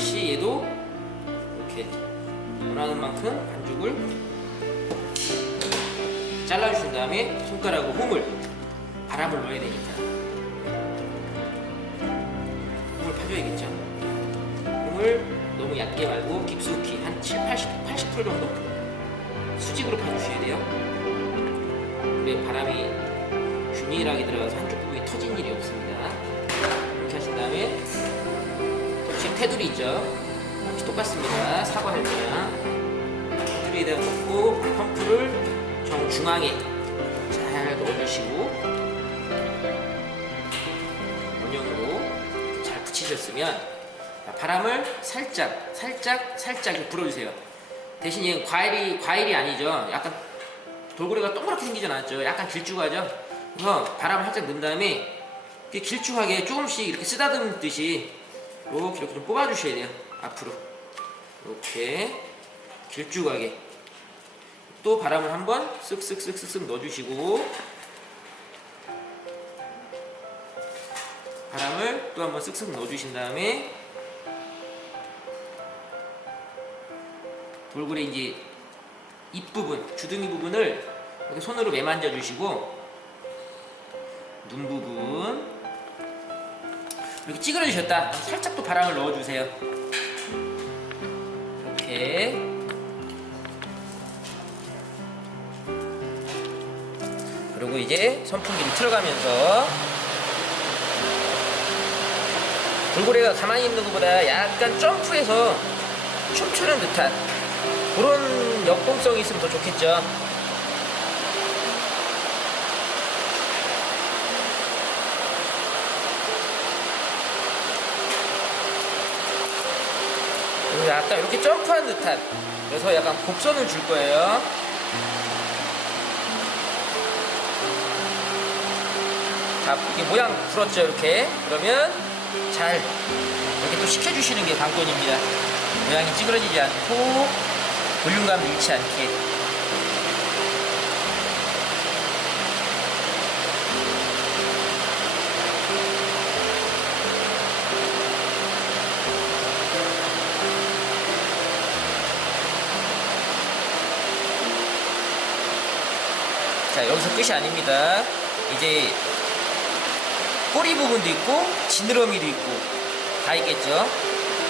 역시 얘도 이렇게 원하는 만큼 반죽을 잘라주신 다음에 손가락으로 홈을 바람을 넣어야 되니까 홈을 파줘야겠죠. 홈을 너무 얇게 말고 깊숙이 한 7, 80, 80% 정도 수직으로 파주셔야 돼요. 그래 바람이 균일하게 들어가서 한쪽 부분이 터진 일이 없습니다. 이렇게 하신 다음에 테두리 있죠? 역시 똑같습니다. 사과 할 때랑 테두리에다 놓고 펌프를 정중앙에 잘 넣어주시고 원형으로 잘 붙이셨으면 바람을 살짝 살짝 살짝 불어주세요. 대신 얘는 과일이 과일이 아니죠. 약간 돌고래가 동그랗게 생기진 않았죠. 약간 길쭉하죠. 그래서 바람을 살짝 넣은 다음에 길쭉하게 조금씩 이렇게 쓰다듬듯이 이렇게 이렇게 좀 뽑아주셔야 돼요. 앞으로 이렇게 길쭉하게 또 바람을 한번 쓱쓱쓱쓱쓱 넣어주시고 바람을 또 한번 쓱쓱 넣어주신 다음에 돌고래 이제 입 부분, 주둥이 부분을 이렇게 손으로 매만져 주시고 눈 부분 이렇게 찌그러 주셨다. 살짝 또 바람을 넣어 주세요. 이렇게. 그리고 이제 선풍기를 틀어가면서. 돌고래가 가만히 있는 것보다 약간 점프해서 춤추는 듯한 그런 역동성이 있으면 더 좋겠죠. 약간 이렇게 점프한 듯한 그래서 약간 곡선을 줄 거예요. 자, 이게 모양 풀었죠, 이렇게. 그러면 잘 이렇게 또 식혀주시는 게 관건입니다. 모양이 찌그러지지 않고 볼륨감 잃지 않게. 자, 여기서 끝이 아닙니다. 이제 꼬리 부분도 있고 지느러미도 있고 다 있겠죠.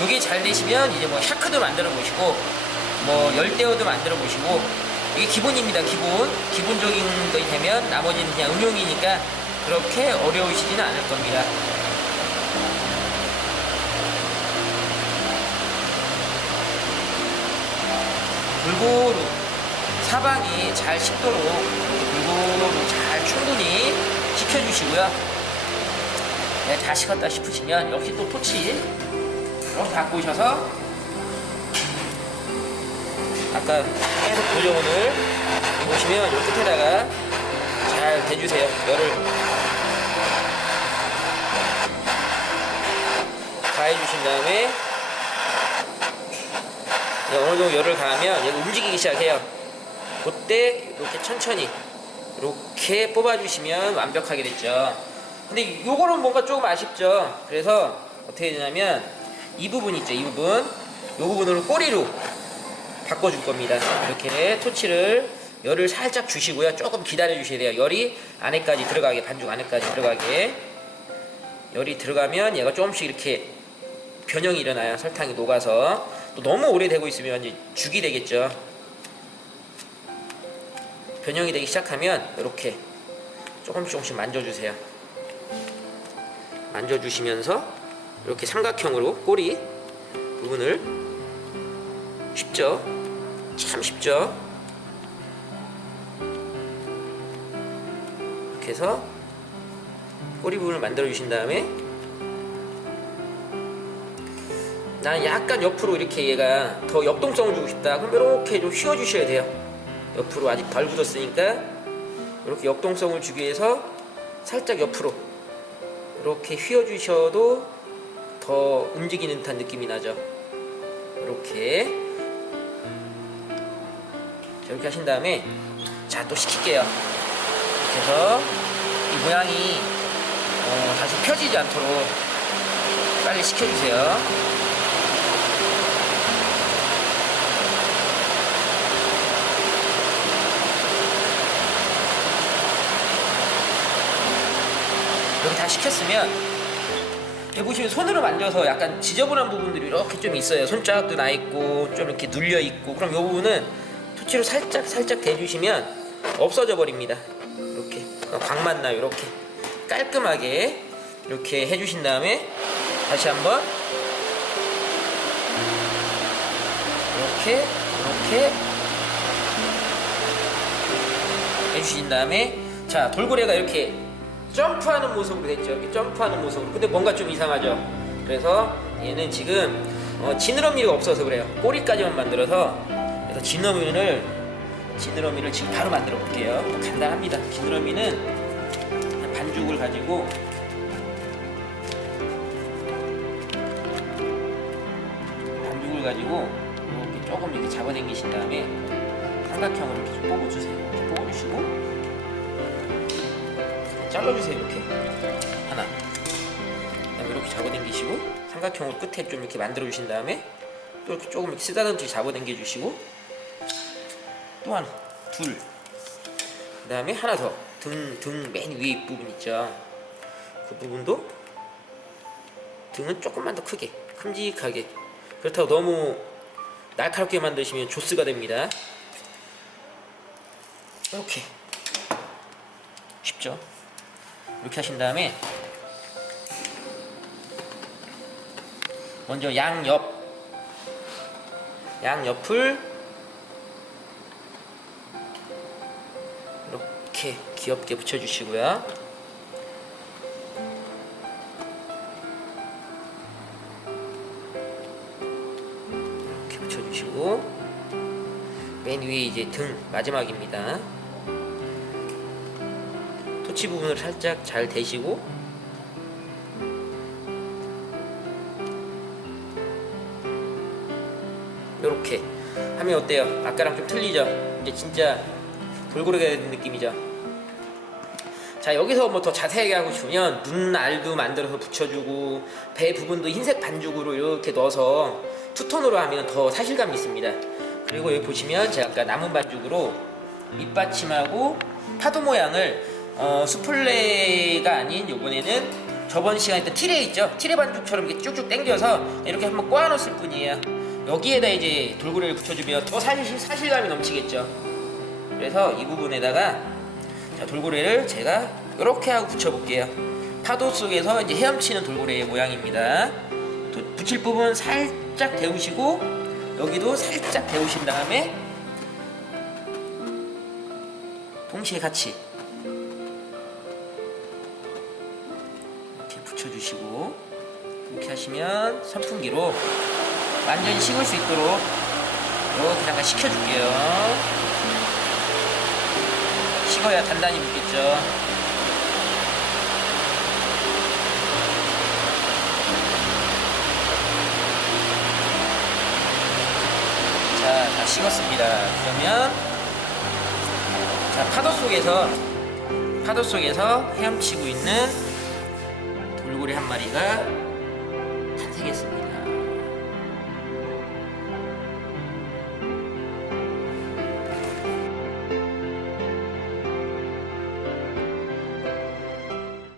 요게 잘 되시면 이제 뭐 샤크도 만들어 보시고 뭐 열대어도 만들어 보시고 이게 기본입니다. 기본 기본적인 것이 되면 나머지는 그냥 응용이니까 그렇게 어려우시지는 않을 겁니다. 골고루 사방이 잘 식도록 골고루 잘 충분히 식혀주시고요. 네, 다 식었다 싶으시면 역시 또 토치 갖고 오셔서 아까 계속 돌려오늘 보시면 이 끝에다가 잘 대주세요. 열을 가해주신 다음에 이제 어느 정도 열을 가하면 얘가 움직이기 시작해요. 그때 이렇게 천천히 이렇게 뽑아주시면 완벽하게 됐죠. 근데 요거는 뭔가 조금 아쉽죠. 그래서 어떻게 되냐면 이 부분 있죠. 이 부분. 요 부분을 꼬리로 바꿔줄 겁니다. 이렇게 토치를 열을 살짝 주시고요. 조금 기다려 주셔야 돼요. 열이 안에까지 들어가게 반죽 안에까지 들어가게 열이 들어가면 얘가 조금씩 이렇게 변형이 일어나요. 설탕이 녹아서 또 너무 오래 되고 있으면 죽이 되겠죠. 변형이 되기 시작하면 이렇게 조금씩 조금씩 만져주세요. 만져주시면서 이렇게 삼각형으로 꼬리 부분을 쉽죠? 참 쉽죠? 이렇게 해서 꼬리 부분을 만들어 주신 다음에 나는 약간 옆으로 이렇게 얘가 더 역동성을 주고 싶다 그럼 이렇게 좀 휘어 주셔야 돼요 옆으로 아직 덜 굳었으니까 이렇게 역동성을 주기 위해서 살짝 옆으로 이렇게 휘어 주셔도 더 움직이는 듯한 느낌이 나죠. 이렇게. 자, 이렇게 하신 다음에 자 또 식힐게요. 그래서 이 모양이 어, 다시 펴지지 않도록 빨리 식혀주세요 다 식혔으면 여기 보시면 손으로 만져서 약간 지저분한 부분들이 이렇게 좀 있어요. 손자국도 나 있고 좀 이렇게 눌려 있고 그럼 이 부분은 토치로 살짝 살짝 대주시면 없어져 버립니다. 이렇게 광만 나요. 이렇게 깔끔하게 이렇게 해주신 다음에 다시 한번 이렇게 이렇게 해주신 다음에 자 돌고래가 이렇게 점프하는 모습으로 됐죠. 이렇게 점프하는 모습으로. 근데 뭔가 좀 이상하죠. 그래서 얘는 지금 어, 지느러미가 없어서 그래요. 꼬리까지만 만들어서 그래서 지느러미를 지느러미를 지금 바로 만들어 볼게요. 간단합니다. 지느러미는 반죽을 가지고 반죽을 가지고 이렇게 조금 이렇게 잡아당기신 다음에 삼각형으로 이렇게 좀 뽑아주세요. 뽑아주시고 잘라주세요 이렇게 하나 그다음에 이렇게 잡아당기시고 삼각형으로 끝에 좀 이렇게 만들어 주신 다음에 또 이렇게 조금 이렇게 쓰다듬지 잡아당겨 주시고 또 하나 둘 그 다음에 하나 더 등, 등 맨 위에 부분 있죠. 그 부분도 등은 조금만 더 크게, 큼직하게. 그렇다고 너무 날카롭게 만드시면 조스가 됩니다. 이렇게 쉽죠? 이렇게 하신 다음에 먼저 양옆 양옆을 이렇게 귀엽게 붙여주시고요. 이렇게 붙여주시고 맨 위에 이제 등 마지막입니다. 토치 부분을 살짝 잘 대시고 이렇게 하면 어때요? 아까랑 좀 틀리죠? 이제 진짜 돌고래가 되는 느낌이죠? 자 여기서 뭐 더 자세하게 하고 싶으면 눈알도 만들어서 붙여주고 배 부분도 흰색 반죽으로 이렇게 넣어서 투톤으로 하면 더 사실감이 있습니다 그리고 여기 보시면 제가 아까 남은 반죽으로 밑받침하고 파도 모양을 어, 수플레가 아닌 요번에는 저번 시간에 했던 티레 있죠? 티레 반죽처럼 이렇게 쭉쭉 당겨서 이렇게 한번 꼬아놓았을 뿐이에요 여기에다 이제 돌고래를 붙여주면 더 사실, 사실감이 넘치겠죠 그래서 이 부분에다가 자, 돌고래를 제가 이렇게 하고 붙여볼게요. 파도 속에서 이제 헤엄치는 돌고래의 모양입니다. 도- 붙일 부분 살짝 데우시고 여기도 살짝 데우신 다음에 동시에 같이 이렇게 하시면 선풍기로 완전히 식을 수 있도록 이렇게 잠깐 식혀줄게요. 식어야 단단히 붙겠죠. 자, 다 식었습니다. 그러면 자 파도 속에서 파도 속에서 헤엄치고 있는 돌고래 한 마리가 если